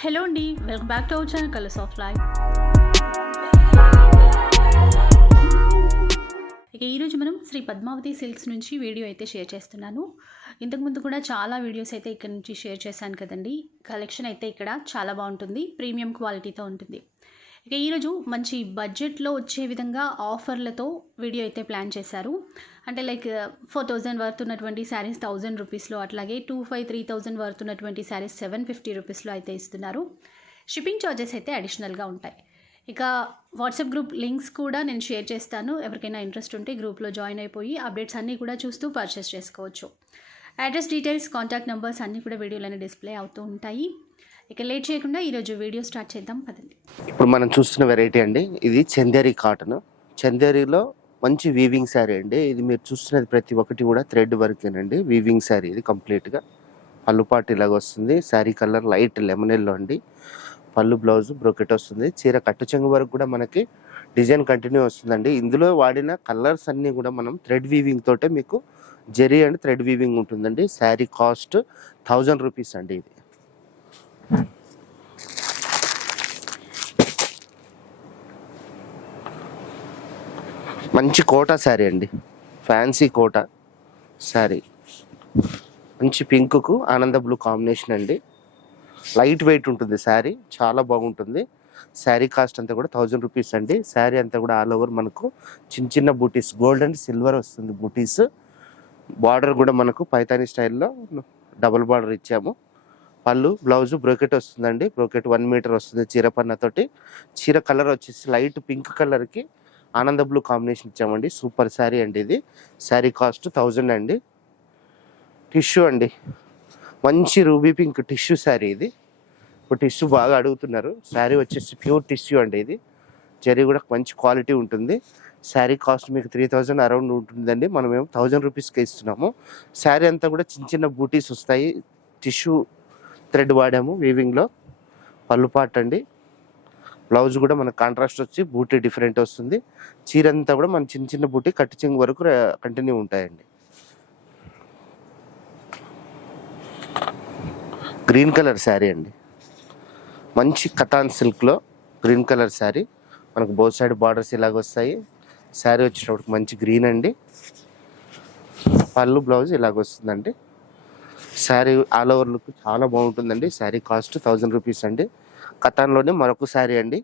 Hello అండి welcome back to our channel colours of life ఇక ఈరోజు మనం శ్రీ పద్మావతి సిల్క్స్ నుంచి వీడియో అయితే షేర్ చేస్తున్నాను. ఇంతకుముందు కూడా చాలా వీడియోస్ అయితే ఇక్కడ నుంచి షేర్ చేశాను కదండి. కలెక్షన్ అయితే ఇక్కడ చాలా బాగుంటుంది ప్రీమియం క్వాలిటీతో ఉంటుంది. ఇక ఈరోజు మంచి బడ్జెట్లో వచ్చే విధంగా ఆఫర్లతో వీడియో అయితే ప్లాన్ చేశారు. అంటే లైక్ ఫోర్ థౌజండ్ వర్త్ ఉన్నటువంటి శారీస్ థౌజండ్ రూపీస్లో అట్లాగే two five three thousand worth ఉన్నటువంటి శారీస్ సెవెన్ ఫిఫ్టీ రూపీస్లో అయితే ఇస్తున్నారు. షిప్పింగ్ ఛార్జెస్ అయితే అడిషనల్గా ఉంటాయి. ఇక వాట్సాప్ గ్రూప్ లింక్స్ కూడా నేను షేర్ చేస్తాను. ఎవరికైనా ఇంట్రెస్ట్ ఉంటే గ్రూప్లో జాయిన్ అయిపోయి అప్డేట్స్ అన్నీ కూడా చూస్తూ పర్చేస్ చేసుకోవచ్చు. అడ్రస్ డీటెయిల్స్ కాంటాక్ట్ నెంబర్స్ అన్నీ కూడా వీడియోలోనే డిస్ప్లే అవుతూ ఉంటాయి. ఇక లేట్ చేయకుండా ఈరోజు వీడియో స్టార్ట్ చేద్దాం పదండి. ఇప్పుడు మనం చూస్తున్న వెరైటీ అండి. ఇది చందేరి కాటన్ చందేరిలో మంచి వీవింగ్ శారీ అండి. ఇది మీరు చూస్తున్నది ప్రతి ఒక్కటి కూడా థ్రెడ్ వర్కేనండి. వీవింగ్ శారీ ఇది కంప్లీట్గా పళ్ళు పాటు ఇలాగ వస్తుంది. Sari colour light lemon yellow అండి. పళ్ళు బ్లౌజ్ బ్రోకెట్ వస్తుంది. చీర కట్టు చెంగు వరకు కూడా మనకి డిజైన్ కంటిన్యూ వస్తుందండి. ఇందులో వాడిన కలర్స్ అన్నీ కూడా మనం థ్రెడ్ వీవింగ్ తోటే మీకు జెరీ అండ్ థ్రెడ్ వీవింగ్ ఉంటుందండి. శారీ కాస్ట్ థౌజండ్ రూపీస్ అండి ఇది. మంచి కోట శారీ అండి. ఫ్యాన్సీ కోట శారీ. మంచి పింక్కు ఆనంద బ్లూ కాంబినేషన్ అండి. లైట్ వెయిట్ ఉంటుంది శారీ చాలా బాగుంటుంది. శారీ కాస్ట్ అంతా కూడా థౌజండ్ రూపీస్ అండి. శారీ అంతా కూడా ఆల్ ఓవర్ మనకు చిన్న చిన్న బూటీస్ గోల్డ్ అండ్ సిల్వర్ వస్తుంది బూటీస్. బార్డర్ కూడా మనకు పైతాని స్టైల్లో డబుల్ బార్డర్ ఇచ్చాము. పళ్ళు బ్లౌజ్ బ్రోకెట్ వస్తుందండి. బ్రోకెట్ వన్ మీటర్ వస్తుంది చీర పన్నతోటి చీర కలర్ వచ్చేసి లైట్ పింక్ కలర్కి ఆనంద బ్లూ కాంబినేషన్ ఇచ్చామండి. సూపర్ శారీ అండి ఇది. శారీ కాస్ట్ థౌజండ్ అండి. టిష్యూ అండి. మంచి రూబీ పింక్ టిష్యూ శారీ ఇది. ఇప్పుడు టిష్యూ బాగా అడుగుతున్నారు. శారీ వచ్చేసి ప్యూర్ టిష్యూ అండి ఇది. జరీ కూడా మంచి క్వాలిటీ ఉంటుంది. శారీ కాస్ట్ మీకు త్రీ థౌజండ్ అరౌండ్ ఉంటుందండి. మనం ఏమో థౌజండ్ రూపీస్కి ఇస్తున్నాము. శారీ అంతా కూడా చిన్న చిన్న బూటీస్ వస్తాయి. టిష్యూ థ్రెడ్ వాడాము వీవింగ్లో. పళ్ళు పాట్ అండి బ్లౌజ్ కూడా మనకు కాంట్రాస్ట్ వచ్చి బూటీ డిఫరెంట్ వస్తుంది. చీర అంతా కూడా మన చిన్న చిన్న బూటీ కట్టి చెంగు వరకు కంటిన్యూ ఉంటాయండి. గ్రీన్ కలర్ శారీ అండి. మంచి కథాన్ సిల్క్లో గ్రీన్ కలర్ శారీ. మనకు బోత్ సైడ్ బార్డర్స్ ఇలాగ వస్తాయి. శారీ వచ్చేటప్పటికి మంచి గ్రీన్ అండి. పళ్ళు బ్లౌజ్ ఇలాగ వస్తుందండి. శారీ ఆల్ ఓవర్ లుక్ చాలా బాగుంటుందండి. శారీ కాస్ట్ థౌజండ్ రూపీస్ అండి. కథాన్లోనే మరొక శారీ అండి.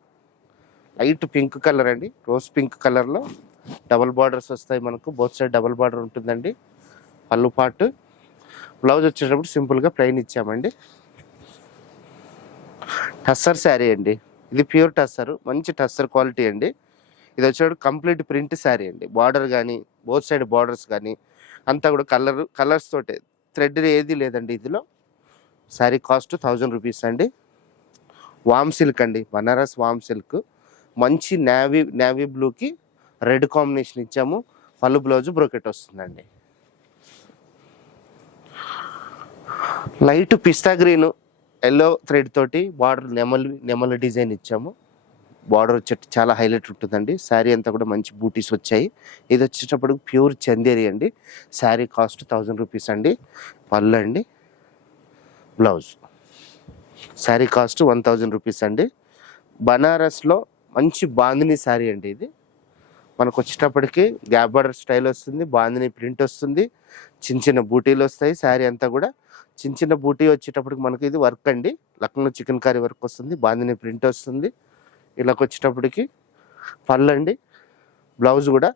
లైట్ పింక్ కలర్ అండి. రోజ్ పింక్ కలర్లో డబల్ బార్డర్స్ వస్తాయి మనకు. బోత్ సైడ్ డబల్ బార్డర్ ఉంటుందండి. పళ్ళు పాటు. బ్లౌజ్ వచ్చేటప్పుడు సింపుల్గా ప్లెయిన్ ఇచ్చామండి. టస్సర్ శారీ అండి. ఇది ప్యూర్ టస్సర్. మంచి టస్సర్ క్వాలిటీ అండి. ఇది వచ్చేటప్పుడు కంప్లీట్ ప్రింట్ శారీ అండి. బార్డర్ కానీ బోత్ సైడ్ బార్డర్స్ కానీ అంతా కూడా కలర్ కలర్స్ తోటే. థ్రెడ్ ఏది లేదండి ఇందులో. శారీ కాస్ట్ థౌజండ్ రూపీస్ అండి. వామ్ సిల్క్ అండి బనారస్ వామ్ సిల్క్. మంచి నేవీ నేవీ బ్లూకి రెడ్ కాంబినేషన్ ఇచ్చాము. పళ్ళు బ్లౌజ్ బ్రోకెట్ వస్తుందండి. Light pista green yellow thread తోటి బార్డర్ నెమలి నెమలి డిజైన్ ఇచ్చాము. బార్డర్ వచ్చేటి చాలా హైలైట్ ఉంటుందండి. శారీ అంతా కూడా మంచి బూటీస్ వచ్చాయి. ఇది వచ్చేటప్పుడు ప్యూర్ చందేరి అండి. శారీ కాస్ట్ థౌజండ్ రూపీస్ అండి. పళ్ళు అండి. Blouse. Sari cost one thousand rupees అండి. బనారస్లో మంచి బాందిని శారీ అండి ఇది. మనకు వచ్చేటప్పటికి గ్యాప్ బార్డర్ స్టైల్ వస్తుంది బాందిని ప్రింట్ వస్తుంది చిన్న చిన్న బూటీలు వస్తాయి శారీ అంతా కూడా. చిన్న చిన్న బూటీ వచ్చేటప్పటికి మనకి ఇది వర్క్ అండి. లక్నో చికెన్ కర్రీ వర్క్ వస్తుంది బాందిని ప్రింట్ వస్తుంది. ఇలాగ వచ్చేటప్పటికి పళ్ళండి. బ్లౌజ్ కూడా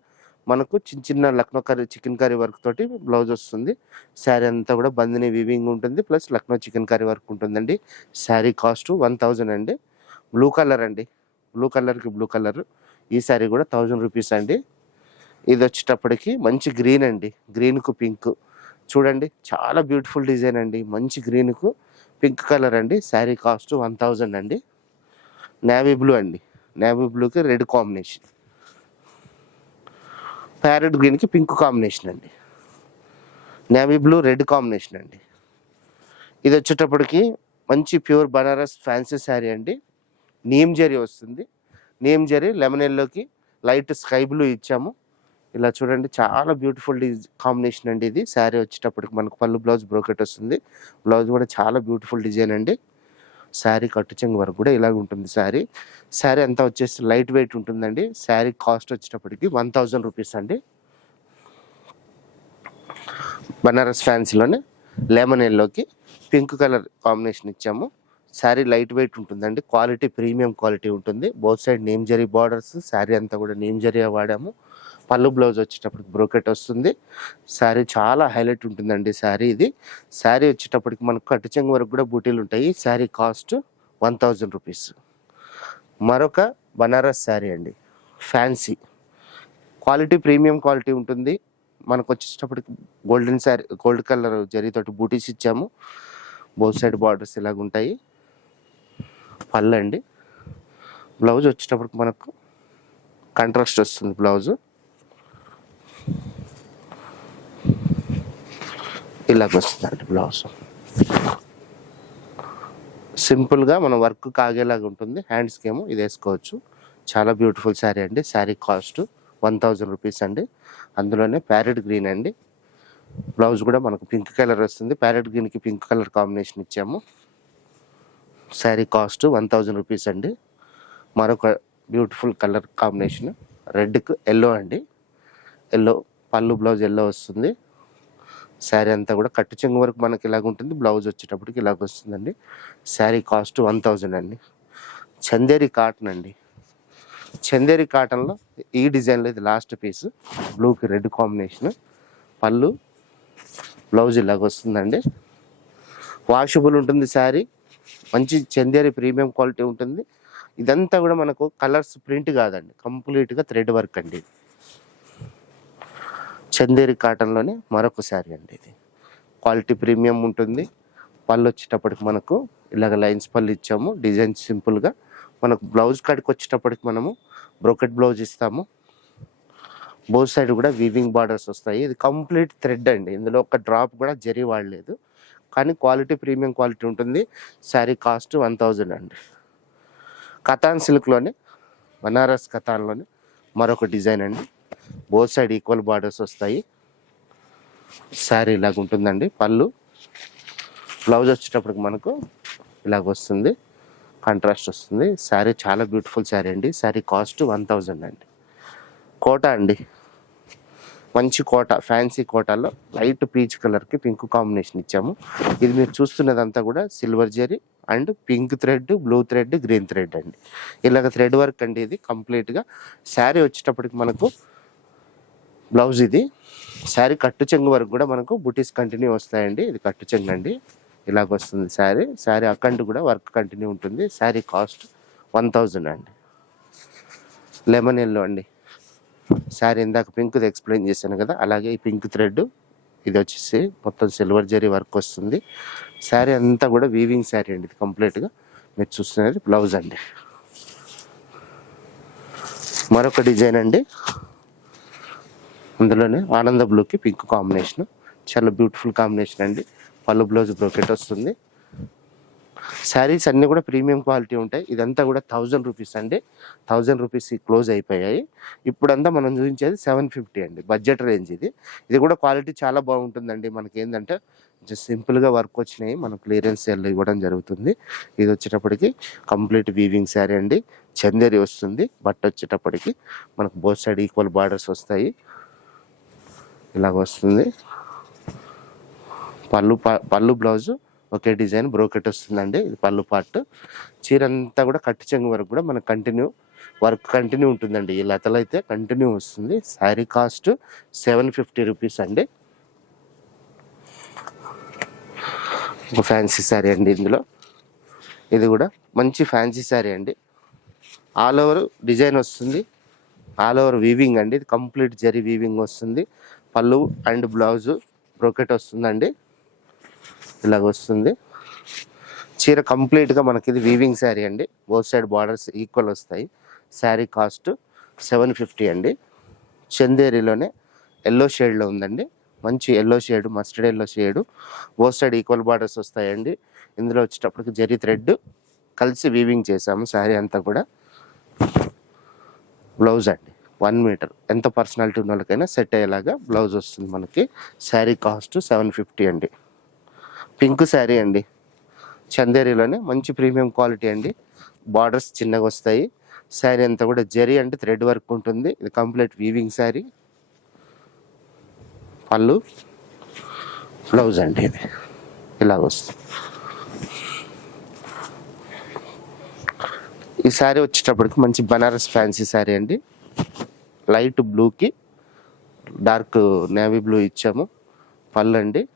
మనకు చిన్న చిన్న లక్నో కర్రీ చికెన్ కర్రీ వర్క్ తోటి బ్లౌజ్ వస్తుంది. శారీ అంతా కూడా బందిని వీవింగ్ ఉంటుంది plus Lucknow chikankari work ఉంటుందండి. శారీ కాస్ట్ వన్ థౌజండ్ అండి. బ్లూ కలర్ అండి. బ్లూ కలర్కి బ్లూ కలర్ ఈ శారీ కూడా థౌజండ్ రూపీస్ అండి. ఇది వచ్చేటప్పటికి మంచి గ్రీన్ అండి. గ్రీన్కు పింక్ చూడండి చాలా బ్యూటిఫుల్ డిజైన్ అండి. మంచి గ్రీన్కు పింక్ కలర్ అండి. శారీ కాస్ట్ వన్ థౌజండ్ అండి. నేవీ బ్లూ అండి. నేవీ బ్లూకి రెడ్ కాంబినేషన్ ప్యారెట్ గ్రీన్కి పింక్ కాంబినేషన్ అండి. నేవీ బ్లూ రెడ్ కాంబినేషన్ అండి. ఇది వచ్చేటప్పటికి మంచి ప్యూర్ బనారస్ ఫ్యాన్సీ శారీ అండి. నీమ్ జరీ వస్తుంది. నీమ్ జరీ లెమన్ ఎల్లోకి లైట్ స్కై బ్లూ ఇచ్చాము. ఇలా చూడండి చాలా బ్యూటిఫుల్ కాంబినేషన్ అండి ఇది. శారీ వచ్చేటప్పటికి మనకు పళ్ళు బ్లౌజ్ బ్రోకెట్ వస్తుంది. బ్లౌజ్ కూడా చాలా బ్యూటిఫుల్ డిజైన్ అండి. శారీ కట్టు చెంగు వరకు కూడా ఇలాగ ఉంటుంది శారీ. శారీ అంతా వచ్చేసి లైట్ వెయిట్ ఉంటుందండి. శారీ కాస్ట్ వచ్చేటప్పటికి వన్ థౌజండ్ రూపీస్ అండి. బనారస్ ఫ్యాన్సీలోనే లెమన్ ఎల్లోకి పింక్ కలర్ కాంబినేషన్ ఇచ్చాము. శారీ లైట్ వెయిట్ ఉంటుందండి. క్వాలిటీ ప్రీమియం క్వాలిటీ ఉంటుంది. Both side neem zari borders sari అంతా కూడా నేమ్ జరీ వాడాము. పళ్ళు బ్లౌజ్ వచ్చేటప్పటికి బ్రోకెట్ వస్తుంది. శారీ చాలా హైలైట్ ఉంటుందండి శారీ ఇది. శారీ వచ్చేటప్పటికి మనకు కట్టుచెంగు వరకు కూడా బూటీలు ఉంటాయి. Sari cost one thousand rupees. మరొక బనారస్ శారీ అండి. ఫ్యాన్సీ. క్వాలిటీ ప్రీమియం క్వాలిటీ ఉంటుంది. మనకు వచ్చేటప్పటికి గోల్డెన్ శారీ గోల్డ్ కలర్ జరీతోటి బూటీస్ ఇచ్చాము. బోత్ సైడ్ బార్డర్స్ ఇలాగ ఉంటాయి. పళ్ళు అండి. బ్లౌజ్ వచ్చేటప్పటికి మనకు కాంట్రాస్ట్ వస్తుంది బ్లౌజు. ఇలాగ వస్తుందండి బ్లౌజ్. సింపుల్గా మన వర్క్ కాగేలాగా ఉంటుంది. హ్యాండ్స్కి ఏమో ఇది వేసుకోవచ్చు. చాలా బ్యూటిఫుల్ శారీ అండి. Sari cost one thousand rupees అండి. అందులోనే ప్యారెట్ గ్రీన్ అండి. బ్లౌజ్ కూడా మనకు పింక్ కలర్ వస్తుంది. ప్యారెట్ గ్రీన్కి పింక్ కలర్ కాంబినేషన్ ఇచ్చాము. Sari cost one thousand rupees అండి. మరొక బ్యూటిఫుల్ కలర్ కాంబినేషన్ రెడ్కి ఎల్లో అండి. ఎల్లో పళ్ళు బ్లౌజ్ ఎల్లో వస్తుంది. శారీ అంతా కూడా కట్టు చెంగు వరకు మనకి ఇలాగ ఉంటుంది. బ్లౌజ్ వచ్చేటప్పటికి ఇలాగ వస్తుందండి. శారీ కాస్ట్ వన్ థౌజండ్ అండి. చందేరి కాటన్ అండి. చందేరి కాటన్లో ఈ డిజైన్లో ఇది లాస్ట్ పీస్. బ్లూకి రెడ్ కాంబినేషన్. పళ్ళు బ్లౌజ్ ఇలాగ వస్తుందండి. వాషబుల్ ఉంటుంది శారీ. మంచి చందేరి ప్రీమియం క్వాలిటీ ఉంటుంది. ఇదంతా కూడా మనకు కలర్స్ ప్రింట్ కాదండి. కంప్లీట్గా థ్రెడ్ వర్క్ అండి. ఇది. చందేరి కాటన్లోనే మరొక శారీ అండి ఇది. క్వాలిటీ ప్రీమియం ఉంటుంది. పళ్ళు వచ్చేటప్పటికి మనకు ఇలాగ లైన్స్ పళ్ళు ఇచ్చాము. డిజైన్ సింపుల్గా మనకు బ్లౌజ్ కాడికి వచ్చేటప్పటికి మనము బ్రోకెట్ బ్లౌజ్ ఇస్తాము. బోత్ సైడ్ కూడా వీవింగ్ బార్డర్స్ వస్తాయి. ఇది కంప్లీట్ థ్రెడ్ అండి. ఇందులో ఒక డ్రాప్ కూడా జరి వాడలేదు. కానీ క్వాలిటీ ప్రీమియం క్వాలిటీ ఉంటుంది. శారీ కాస్ట్ వన్ థౌజండ్ అండి. కథాన్ సిల్క్లోనే బనారస్ కథాన్లోనే మరొక డిజైన్ అండి. బోత్ సైడ్ ఈక్వల్ బార్డర్స్ వస్తాయి. శారీ ఇలాగ ఉంటుందండి పళ్ళు. బ్లౌజ్ వచ్చేటప్పటికి మనకు ఇలాగ వస్తుంది కాంట్రాస్ట్ వస్తుంది. శారీ చాలా బ్యూటిఫుల్ శారీ అండి శారీ కాస్ట్ వన్ థౌజండ్ అండి. కోట అండి మంచి కోట ఫ్యాన్సీ కోటాలో లైట్ పీచ్ కలర్కి పింక్ కాంబినేషన్ ఇచ్చాము. ఇది మీరు చూస్తున్నదంతా కూడా silver zari and pink thread blue thread green thread అండి. ఇలాగ థ్రెడ్ వర్క్ అండి ఇది కంప్లీట్గా. శారీ వచ్చేటప్పటికి మనకు బ్లౌజ్ ఇది. శారీ కట్టు చెంగు వరకు కూడా మనకు బుటీస్ కంటిన్యూ వస్తాయండి. ఇది కట్టు చెంగు అండి. ఇలాగ వస్తుంది శారీ. శారీ అకంటు కూడా వర్క్ కంటిన్యూ ఉంటుంది. శారీ కాస్ట్ వన్ థౌజండ్ అండి. లెమన్ ఎల్లో అండి. శారీ ఇందాక పింక్ది ఎక్స్ప్లెయిన్ చేశాను కదా. అలాగే ఈ పింక్ థ్రెడ్ ఇది వచ్చేసి మొత్తం సిల్వర్ జరీ వర్క్ వస్తుంది. శారీ అంతా కూడా వీవింగ్ శారీ అండి. ఇది కంప్లీట్గా మీరు చూస్తున్నది బ్లౌజ్ అండి. మరొక డిజైన్ అండి. అందులోనే ఆనంద బ్లూకి పింక్ కాంబినేషన్. చాలా బ్యూటిఫుల్ కాంబినేషన్ అండి. పళ్ళు బ్లౌజ్ బ్రోకెట్ వస్తుంది. శారీస్ అన్నీ కూడా ప్రీమియం క్వాలిటీ ఉంటాయి. ఇదంతా కూడా థౌజండ్ రూపీస్ అండి. థౌజండ్ రూపీస్ క్లోజ్ అయిపోయాయి. ఇప్పుడంతా మనం చూపించేది సెవెన్ ఫిఫ్టీ అండి. బడ్జెట్ రేంజ్ ఇది. ఇది కూడా క్వాలిటీ చాలా బాగుంటుందండి. మనకి ఏంటంటే జస్ట్ సింపుల్గా వర్క్ వచ్చినాయి. మనం క్లియరెన్స్ సేల్ ఇవ్వడం జరుగుతుంది. ఇది వచ్చేటప్పటికి కంప్లీట్ వీవింగ్ శారీ అండి. చందేరి వస్తుంది. బట్ట వచ్చేటప్పటికి మనకు బోత్ సైడ్ ఈక్వల్ బార్డర్స్ వస్తాయి. ఇలాగ వస్తుంది పళ్ళు పళ్ళు బ్లౌజ్ ఒకే డిజైన్ బ్రోకెట్ వస్తుందండి. ఇది పళ్ళు పార్ట్. చీర అంతా కూడా కట్టు చెంగు వరకు కూడా మనకు కంటిన్యూ వర్క్ కంటిన్యూ ఉంటుందండి. ఈ లతలు అయితే కంటిన్యూ వస్తుంది. Sari cost seven fifty rupees అండి. ఒక ఫ్యాన్సీ శారీ అండి ఇందులో. ఇది కూడా మంచి ఫ్యాన్సీ శారీ అండి. ఆల్ ఓవర్ డిజైన్ వస్తుంది. ఆల్ ఓవర్ వీవింగ్ అండి. ఇది కంప్లీట్ జరీ వీవింగ్ వస్తుంది. పళ్ళు అండ్ బ్లౌజ్ బ్రోకెట్ వస్తుందండి. ఇలాగ వస్తుంది. చీర కంప్లీట్గా మనకి ఇది వీవింగ్ శారీ అండి. బోత్ సైడ్ బార్డర్స్ ఈక్వల్ వస్తాయి. శారీ కాస్ట్ సెవెన్ ఫిఫ్టీ అండి. చందేరిలోనే ఎల్లో షేడ్లో ఉందండి. మంచి yellow shade mustard yellow shade both side equal borders వస్తాయండి. ఇందులో వచ్చేటప్పటికి జరీ థ్రెడ్ కలిసి వీవింగ్ చేసాము. శారీ అంతా కూడా బ్లౌజ్ అండి. One metre. ఎంత పర్సనాలిటీ ఉన్న వాళ్ళకైనా సెట్ అయ్యేలాగా బ్లౌజ్ వస్తుంది మనకి. శారీ కాస్ట్ సెవెన్ ఫిఫ్టీ అండి. పింక్ శారీ అండి. చందేరిలోనే మంచి ప్రీమియం క్వాలిటీ అండి. బార్డర్స్ చిన్నగా వస్తాయి. శారీ అంతా కూడా జరీ అంటే థ్రెడ్ వర్క్ ఉంటుంది. ఇది కంప్లీట్ వీవింగ్ శారీ. పళ్ళు. బ్లౌజ్ అండి ఇది. ఇలాగ వస్తుంది. ఈ శారీ వచ్చేటప్పటికి మంచి బనారస్ ఫ్యాన్సీ శారీ అండి. లైట్ బ్లూకి డార్క్ నేవీ బ్లూ ఇచ్చాము. పళ్ళండి.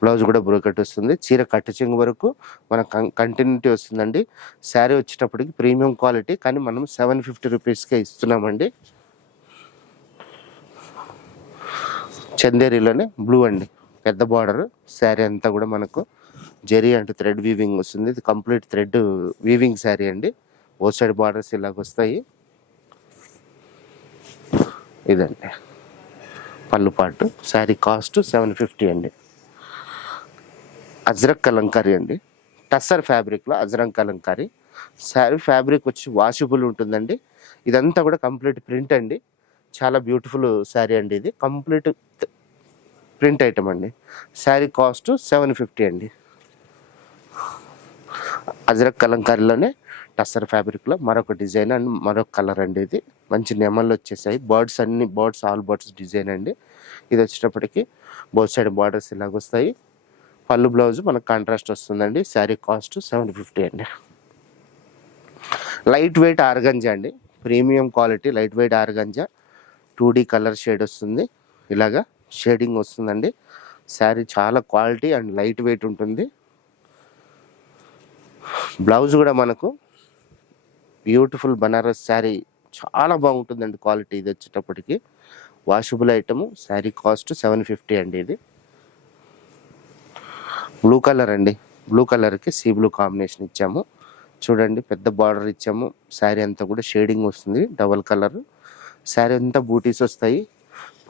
బ్లౌజ్ కూడా బ్రోకెట్ వస్తుంది చీర కట్టచింగ్ వరకు మన కంటిన్యూటీ వస్తుందండి. శారీ వచ్చేటప్పటికి ప్రీమియం క్వాలిటీ కానీ మనం సెవెన్ ఫిఫ్టీ రూపీస్కే ఇస్తున్నామండి. చందేరిలోనే బ్లూ అండి. పెద్ద బార్డర్. శారీ అంతా కూడా మనకు జెరీ అంటే థ్రెడ్ వీవింగ్ వస్తుంది. ఇది కంప్లీట్ థ్రెడ్ వీవింగ్ శారీ అండి. ఓ సైడ్ బార్డర్స్ ఇలాగ వస్తాయి ఇదండి. పళ్ళు పాటు. శారీ కాస్ట్ సెవెన్ ఫిఫ్టీ అండి. అజ్రక్ కలంకారీ అండి. టస్సర్ ఫ్యాబ్రిక్లో అజ్రక్ కలంకారీ. శారీ ఫ్యాబ్రిక్ వచ్చి వాషబుల్ ఉంటుందండి. ఇదంతా కూడా కంప్లీట్ ప్రింట్ అండి. చాలా బ్యూటిఫుల్ శారీ అండి ఇది. కంప్లీట్ ప్రింట్ ఐటమ్ అండి. శారీ కాస్ట్ సెవెన్ ఫిఫ్టీ అండి. అజ్రక్ కలంకారీలోనే టస్సర్ ఫ్యాబ్రిక్లో మరొక డిజైన్ అండ్ మరొక కలర్ అండి ఇది. మంచి నెమళ్ళు వచ్చేసాయి. బర్డ్స్ అన్ని బర్డ్స్ ఆల్ బర్డ్స్ డిజైన్ అండి. ఇది వచ్చేటప్పటికి బోత్ సైడ్ బార్డర్స్ ఇలాగ వస్తాయి. పళ్ళు బ్లౌజ్ మనకు కాంట్రాస్ట్ వస్తుందండి. శారీ కాస్ట్ సెవెన్ ఫిఫ్టీ అండి. లైట్ వెయిట్ ఆర్గంజా అండి. Premium quality light weight organza. Two D colour shade వస్తుంది. ఇలాగా షేడింగ్ వస్తుందండి. శారీ చాలా క్వాలిటీ అండ్ లైట్ వెయిట్ ఉంటుంది. బ్లౌజ్ కూడా మనకు బ్యూటిఫుల్ బనారస్ శారీ చాలా బాగుంటుందండి క్వాలిటీ ఇది వచ్చేటప్పటికి. Washable item sari cost seven fifty అండి ఇది. బ్లూ కలర్ అండి. బ్లూ కలర్కి సీ బ్లూ కాంబినేషన్ ఇచ్చాము. చూడండి పెద్ద బార్డర్ ఇచ్చాము. శారీ అంతా కూడా షేడింగ్ వస్తుంది డబల్ కలర్ శారీ అంతా బూటీస్ వస్తాయి.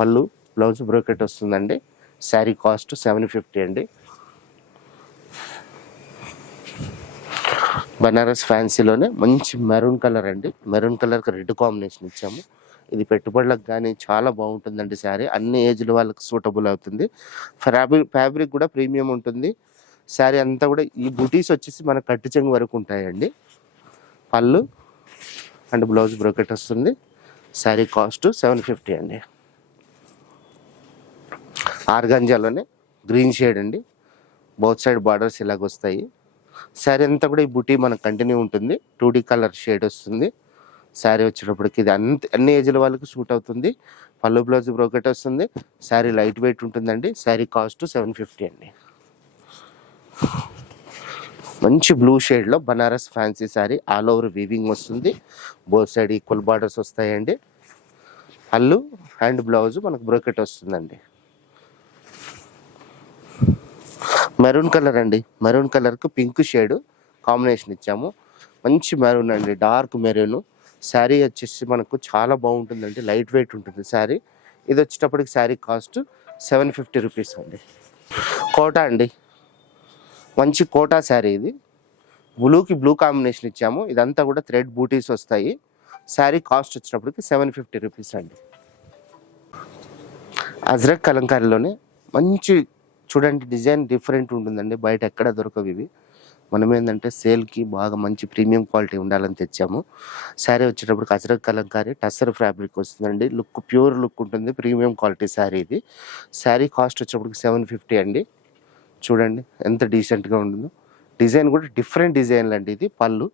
పళ్ళు బ్లౌజ్ బ్రోకెట్ వస్తుందండి. శారీ కాస్ట్ సెవెన్ ఫిఫ్టీ అండి. బనారస్ ఫ్యాన్సీలోనే మంచి మెరూన్ కలర్ అండి. మెరూన్ కలర్కి రెడ్ కాంబినేషన్ ఇచ్చాము. ఇది పెట్టుబడులకు కానీ చాలా బాగుంటుందండి శారీ. అన్ని ఏజ్ల వాళ్ళకి సూటబుల్ అవుతుంది. ఫ్యాబ్రిక్ ఫ్యాబ్రిక్ కూడా ప్రీమియం ఉంటుంది. శారీ అంతా కూడా ఈ బుటీస్ వచ్చేసి మన కట్టు చెంగు వరకు ఉంటాయండి. పళ్ళు అండ్ బ్లౌజ్ బ్రోకెట్ వస్తుంది. శారీ కాస్ట్ సెవెన్ ఫిఫ్టీ అండి. ఆర్గంజాలోనే గ్రీన్ షేడ్ అండి. బౌత్ సైడ్ బార్డర్స్ ఇలాగ వస్తాయి. శారీ అంతా కూడా ఈ బుటీ మనకు కంటిన్యూ ఉంటుంది. టూ డీ కలర్ షేడ్ వస్తుంది. శారీ వచ్చేటప్పటికి ఇది అన్ని అన్ని ఏజ్ల వాళ్ళకి సూట్ అవుతుంది. పళ్ళు బ్లౌజ్ బ్రోకెట్ వస్తుంది. శారీ లైట్ వెయిట్ ఉంటుందండి. శారీ కాస్ట్ సెవెన్ ఫిఫ్టీ అండి. మంచి బ్లూ షేడ్లో Banaras fancy sari all over weaving వస్తుంది. బోత్ సైడ్ ఈక్వల్ బార్డర్స్ వస్తాయండి. పళ్ళు హ్యాండ్ బ్లౌజ్ మనకు బ్రోకెట్ వస్తుందండి. మెరూన్ కలర్ అండి. మెరూన్ కలర్కు పింక్ షేడ్ కాంబినేషన్ ఇచ్చాము. మంచి మెరూన్ అండి. డార్క్ మెరూన్ శారీ వచ్చేసి మనకు చాలా బాగుంటుందండి. లైట్ వెయిట్ ఉంటుంది శారీ ఇది వచ్చేటప్పటికి sari cost seven fifty rupees అండి. కోటా అండి. మంచి కోటా శారీ ఇది. బ్లూకి బ్లూ కాంబినేషన్ ఇచ్చాము. ఇదంతా కూడా థ్రెడ్ బూటీస్ వస్తాయి. శారీ కాస్ట్ వచ్చినప్పటికి సెవెన్ ఫిఫ్టీ రూపీస్ అండి. అజ్రక్ కలంకారీలోనే మంచి చూడండి డిజైన్ డిఫరెంట్ ఉంటుందండి. బయట ఎక్కడ దొరకవు ఇవి. మనం ఏంటంటే సేల్కి బాగా మంచి ప్రీమియం క్వాలిటీ ఉండాలని తెచ్చాము. శారీ వచ్చేటప్పుడు అజ్రక్ కలంకారీ టసర్ ఫ్యాబ్రిక్ వస్తుందండి. లుక్ ప్యూర్ లుక్ ఉంటుంది. ప్రీమియం క్వాలిటీ శారీ ఇది. శారీ కాస్ట్ వచ్చేటప్పటికి సెవెన్ ఫిఫ్టీ అండి. చూడండి ఎంత డీసెంట్గా ఉంటుందో. డిజైన్ కూడా డిఫరెంట్ డిజైన్లు అండి ఇది పళ్ళు.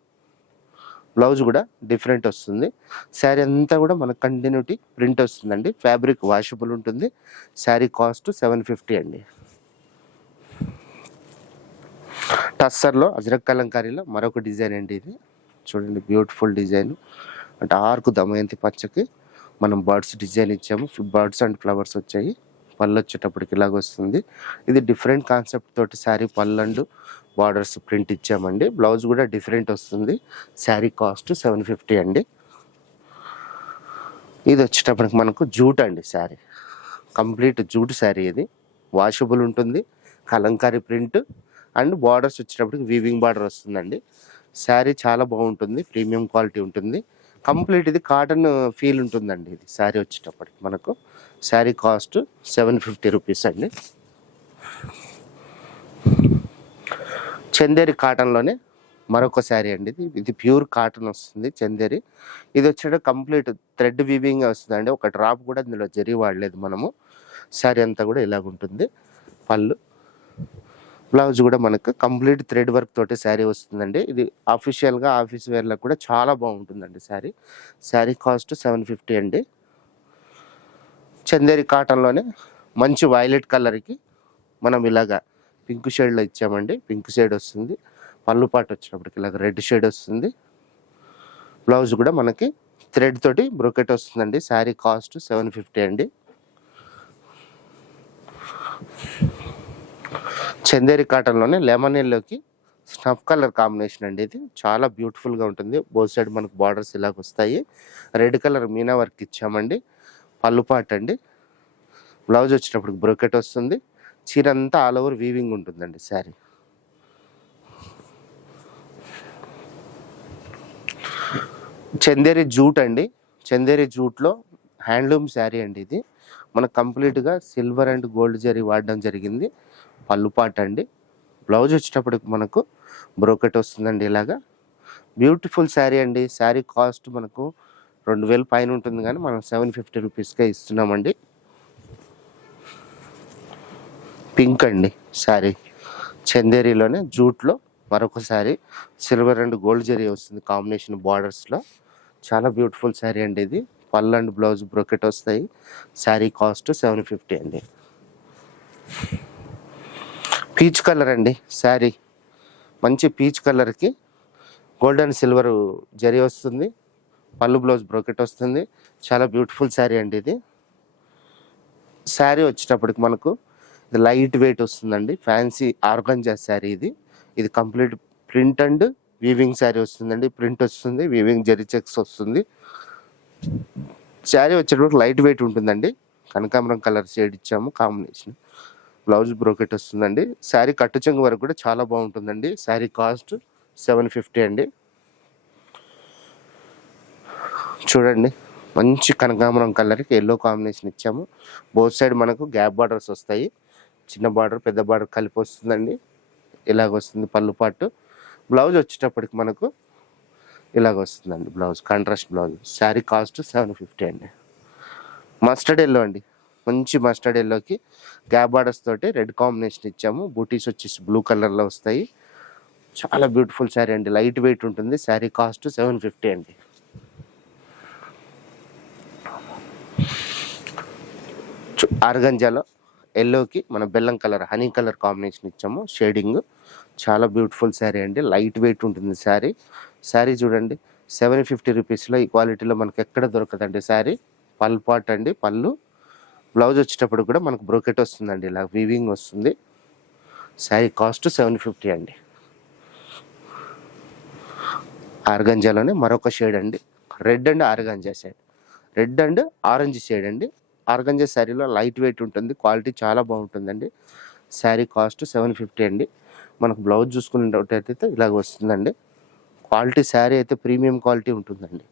బ్లౌజ్ కూడా డిఫరెంట్ వస్తుంది. శారీ అంతా కూడా మనకు కంటిన్యూటీ ప్రింట్ వస్తుందండి. ఫ్యాబ్రిక్ వాషబుల్ ఉంటుంది. శారీ కాస్ట్ సెవెన్ ఫిఫ్టీ అండి. టస్సర్లో అజ్రక్ కలంకారీలో మరొక డిజైన్ అండి ఇది? చూడండి బ్యూటిఫుల్ డిజైన్. అంటే ఆర్కు దమయంతి పచ్చకి మనం బర్డ్స్ డిజైన్ ఇచ్చాము. బర్డ్స్ అండ్ ఫ్లవర్స్ వచ్చాయి. పళ్ళు వచ్చేటప్పటికి ఇలాగ వస్తుంది. ఇది డిఫరెంట్ కాన్సెప్ట్ తోటి శారీ పళ్ళు అండ్ బార్డర్స్ ప్రింట్ ఇచ్చామండి. బ్లౌజ్ కూడా డిఫరెంట్ వస్తుంది. శారీ కాస్ట్ సెవెన్ ఫిఫ్టీ అండి. ఇది వచ్చేటప్పటికి మనకు జూట్ అండి శారీ. కంప్లీట్ జూట్ శారీ ఇది. వాషబుల్ ఉంటుంది. కలంకారీ ప్రింట్. అండ్ బార్డర్స్ వచ్చేటప్పటికి వీవింగ్ బార్డర్ వస్తుందండి. శారీ చాలా బాగుంటుంది ప్రీమియం క్వాలిటీ ఉంటుంది. కంప్లీట్ ఇది కాటన్ ఫీల్ ఉంటుందండి ఇది శారీ వచ్చేటప్పటికి మనకు. Sari cost seven fifty rupees అండి. చందేరి కాటన్లోనే మరొక శారీ అండి ఇది. ఇది ప్యూర్ కాటన్ వస్తుంది చందేరి. ఇది వచ్చేట కంప్లీట్ థ్రెడ్ వీవింగ్ వస్తుంది అండి ఒక డ్రాప్ కూడా ఇందులో జరి వాడలేదు మనము. శారీ అంతా కూడా ఇలాగుంటుంది. పళ్ళు. బ్లౌజ్ కూడా మనకు కంప్లీట్ థ్రెడ్ వర్క్ తోటి శారీ వస్తుందండి. ఇది అఫీషియల్గా ఆఫీస్ వేర్లకు కూడా చాలా బాగుంటుందండి sari. Sari cost seven fifty అండి. చందేరి కాటన్లోనే మంచి వైలెట్ కలర్కి మనం ఇలాగా పింక్ షేడ్లో ఇచ్చామండి. పింక్ షేడ్ వస్తుంది. పళ్ళు పాటు వచ్చినప్పటికి ఇలాగ రెడ్ షేడ్ వస్తుంది. బ్లౌజ్ కూడా మనకి థ్రెడ్ తోటి బ్రోకెట్ వస్తుందండి. శారీ కాస్ట్ సెవెన్ ఫిఫ్టీ అండి. చందేరి కాటన్లోనే లెమన్ ఎల్లోకి స్నఫ్ కలర్ కాంబినేషన్ అండి ఇది. చాలా బ్యూటిఫుల్గా ఉంటుంది. బోత్ సైడ్ మనకు బార్డర్స్ ఇలాగ వస్తాయి. రెడ్ కలర్ మీనా వర్క్ ఇచ్చామండి. పల్లుపాట్ అండి. బ్లౌజ్ వచ్చినప్పుడు బ్రోకెట్ వస్తుంది. చీర అంతా ఆల్ ఓవర్ వీవింగ్ ఉంటుందండి శారీ. చందేరి జూట్ అండి. చందేరి జూట్లో హ్యాండ్లూమ్ శారీ అండి ఇది. మనకు కంప్లీట్గా సిల్వర్ అండ్ గోల్డ్ జరీ వాడడం జరిగింది. పళ్ళు పాట అండి. బ్లౌజ్ వచ్చేటప్పటికి మనకు బ్రోకెట్ వస్తుందండి ఇలాగా. బ్యూటిఫుల్ శారీ అండి. శారీ కాస్ట్ మనకు రెండు వేలు పైన ఉంటుంది కానీ మనం సెవెన్ ఫిఫ్టీ రూపీస్కే ఇస్తున్నామండి. పింక్ అండి శారీ. చందేరిలోనే జూట్లో మరొక sari. Silver and gold zari వస్తుంది కాంబినేషన్ బార్డర్స్లో. చాలా బ్యూటిఫుల్ శారీ అండి ఇది. పళ్ళు అండ్ బ్లౌజ్ బ్రోకెట్ వస్తాయి. శారీ కాస్ట్ సెవెన్ ఫిఫ్టీ అండి. పీచ్ కలర్ అండి శారీ. మంచి పీచ్ కలర్కి గోల్డ్ అండ్ సిల్వర్ జరీ వస్తుంది పళ్ళు బ్లౌజ్ బ్రోకెట్ వస్తుంది. చాలా బ్యూటిఫుల్ శారీ అండి ఇది. శారీ వచ్చేటప్పటికి మనకు ఇది లైట్ వెయిట్ వస్తుందండి ఫ్యాన్సీ ఆర్గంజా శారీ ఇది. ఇది complete print and weaving sari వస్తుందండి ప్రింట్ వస్తుంది వీవింగ్ జెరీ చెక్స్ వస్తుంది. శారీ వచ్చేటప్పుడు లైట్ వెయిట్ ఉంటుందండి కనకాంబరం కలర్ షేడ్ ఇచ్చాము కాంబినేషన్. బ్లౌజ్ బ్రోకెట్ వస్తుందండి. శారీ కట్టు చెంగు వరకు కూడా చాలా బాగుంటుందండి. శారీ కాస్ట్ సెవెన్ ఫిఫ్టీ అండి. చూడండి మంచి కనకాంబరం కలర్కి ఎల్లో కాంబినేషన్ ఇచ్చాము. బోత్ సైడ్ మనకు గ్యాప్ బార్డర్స్ వస్తాయి. చిన్న బార్డర్ పెద్ద బార్డర్ కలిపి వస్తుందండి. ఇలాగ వస్తుంది పళ్ళు పాటు. బ్లౌజ్ వచ్చేటప్పటికి మనకు ఇలాగ వస్తుందండి blouse contrast blouse. Sari cost seven fifty అండి. మస్టర్డ్ ఎల్లో అండి. మంచి మస్టర్డ్ ఎల్లోకి గ్యాప్ బార్డర్స్ తోటి రెడ్ కాంబినేషన్ ఇచ్చాము. బూటీస్ వచ్చేసి బ్లూ కలర్లో వస్తాయి. చాలా బ్యూటిఫుల్ శారీ అండి. లైట్ వెయిట్ ఉంటుంది. శారీ కాస్ట్ సెవెన్ ఫిఫ్టీ అండి. ఆర్గంజాలో ఎల్లోకి మన బెల్లం కలర్ హనీ కలర్ కాంబినేషన్ ఇచ్చాము. షేడింగ్ చాలా బ్యూటిఫుల్ శారీ అండి. లైట్ వెయిట్ ఉంటుంది శారీ శారీ చూడండి. సెవెన్ ఫిఫ్టీ రూపీస్లో ఈ క్వాలిటీలో మనకి ఎక్కడ దొరకదండి శారీ పల్ పాట్ అండి పళ్ళు బ్లౌజ్ వచ్చేటప్పుడు కూడా మనకు బ్రోకెట్ వస్తుందండి ఇలా వీవింగ్ వస్తుంది. శారీ కాస్ట్ సెవెన్ ఫిఫ్టీ అండి. ఆర్గంజాలోనే మరొక షేడ్ అండి. Red and organza shade red and orange shade అండి. ఆర్గంజా శారీలో లైట్ వెయిట్ ఉంటుంది క్వాలిటీ చాలా బాగుంటుందండి. శారీ కాస్ట్ సెవెన్ ఫిఫ్టీ అండి. మనకు బ్లౌజ్ చూసుకునేటట్టయితే ఇలాగ వస్తుందండి. క్వాలిటీ శారీ అయితే ప్రీమియం క్వాలిటీ ఉంటుందండి.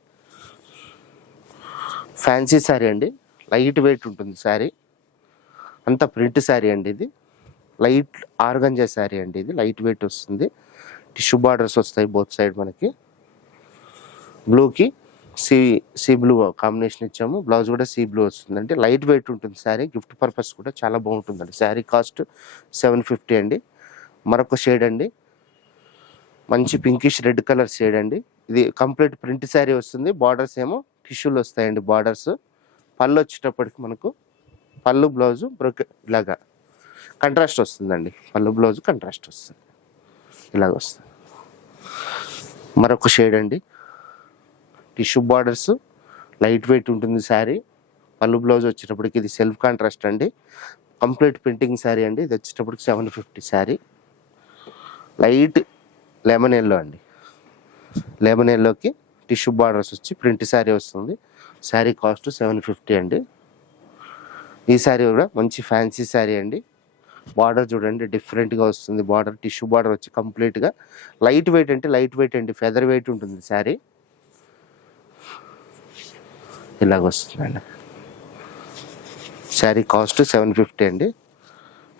ఫ్యాన్సీ శారీ అండి. లైట్ వెయిట్ ఉంటుంది శారీ. అంతా ప్రింట్ శారీ అండి ఇది. లైట్ ఆర్గంజా శారీ అండి ఇది. లైట్ వెయిట్ వస్తుంది. టిష్యూ బార్డర్స్ వస్తాయి బోత్ సైడ్ మనకి. బ్లూకి సీ సీ బ్లూ కాంబినేషన్ ఇచ్చాము. బ్లౌజ్ కూడా సీ బ్లూ వస్తుంది అంటే లైట్ వెయిట్ ఉంటుంది శారీ. గిఫ్ట్ పర్పస్ కూడా చాలా బాగుంటుందండి. శారీ కాస్ట్ సెవెన్ ఫిఫ్టీ అండి. మరొక షేడ్ అండి. మంచి పింకిష్ రెడ్ కలర్ షేడ్ అండి. ఇది కంప్లీట్ ప్రింట్ శారీ వస్తుంది. బార్డర్స్ ఏమో టిష్యూలు వస్తాయండి బార్డర్స్. పళ్ళు వచ్చేటప్పటికి మనకు పళ్ళు బ్లౌజు బ్రోకె ఇలాగా కంట్రాస్ట్ వస్తుందండి. పళ్ళు బ్లౌజ్ కంట్రాస్ట్ వస్తుంది. ఇలాగ వస్తుంది. మరొక షేడ్ అండి. టిష్యూ బార్డర్స్ లైట్ వెయిట్ ఉంటుంది శారీ. పళ్ళు బ్లౌజ్ వచ్చేటప్పటికి ఇది సెల్ఫ్ కాంట్రాస్ట్ అండి. కంప్లీట్ ప్రింటింగ్ శారీ అండి. ఇది వచ్చేటప్పటికి seven fifty sari. Light lemon yellow అండి. లెమన్ ఎల్లోకి టిష్యూ బార్డర్స్ వచ్చి ప్రింట్ శారీ వస్తుంది. శారీ కాస్ట్ సెవెన్ ఫిఫ్టీ అండి. ఈ శారీ కూడా మంచి ఫ్యాన్సీ శారీ అండి. బార్డర్ చూడండి డిఫరెంట్గా వస్తుంది. బార్డర్ టిష్యూ బార్డర్ వచ్చి కంప్లీట్గా లైట్ వెయిట్ అంటే లైట్ వెయిట్ అండి. ఫెదర్ వెయిట్ ఉంటుంది శారీ. ఇలాగ వస్తుందండి. శారీ కాస్ట్ సెవెన్ ఫిఫ్టీ అండి.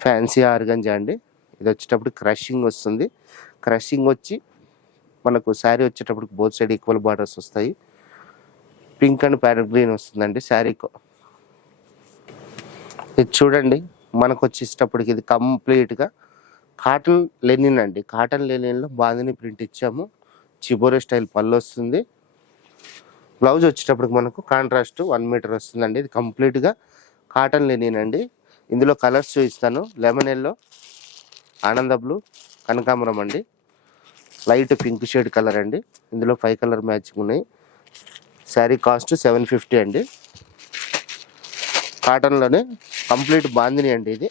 ఫ్యాన్సీ ఆర్గంజా అండి. ఇది వచ్చేటప్పుడు క్రషింగ్ వస్తుంది. క్రషింగ్ వచ్చి మనకు శారీ వచ్చేటప్పుడు బోత్ సైడ్ ఈక్వల్ బార్డర్స్ వస్తాయి. పింక్ అండ్ ప్యారెట్ గ్రీన్ వస్తుందండి శారీకు ఇది చూడండి మనకు వచ్చేటప్పటికి ఇది కంప్లీట్గా కాటన్ లెనిన్ అండి. కాటన్ లెనిన్లో బాందిని ప్రింట్ ఇచ్చాము. చిబోరే స్టైల్ పళ్ళు వస్తుంది. బ్లౌజ్ వచ్చేటప్పటికి మనకు కాంట్రాస్ట్ వన్ మీటర్ వస్తుందండి. ఇది కంప్లీట్గా కాటన్ లెనిన్ అండి. ఇందులో కలర్స్ చూపిస్తాను. లెమన్ ఎల్లో ఆనంద బ్లూ కనకాంబరం అండి. లైట్ పింక్ షేడ్ కలర్ అండి. ఇందులో ఫైవ్ కలర్ మ్యాచింగ్ ఉన్నాయి. శారీ కాస్ట్ సెవెన్ ఫిఫ్టీ అండి. కాటన్లోనే కంప్లీట్ బాందిని అండి ఇది.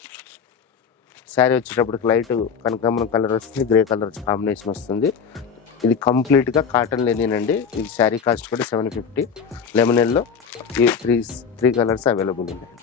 శారీ వచ్చేటప్పటికి లైట్ కనకాంబరం కలర్ వస్తుంది గ్రే కలర్ కాంబినేషన్ వస్తుంది. ఇది కంప్లీట్గా కాటన్ లెనిన్ అండి. ఇది శారీ కాస్ట్ కూడా సెవెన్ ఫిఫ్టీ. లెమన్ ఎల్లో ఈ త్రీ త్రీ కలర్స్ అవైలబుల్ ఉన్నాయి.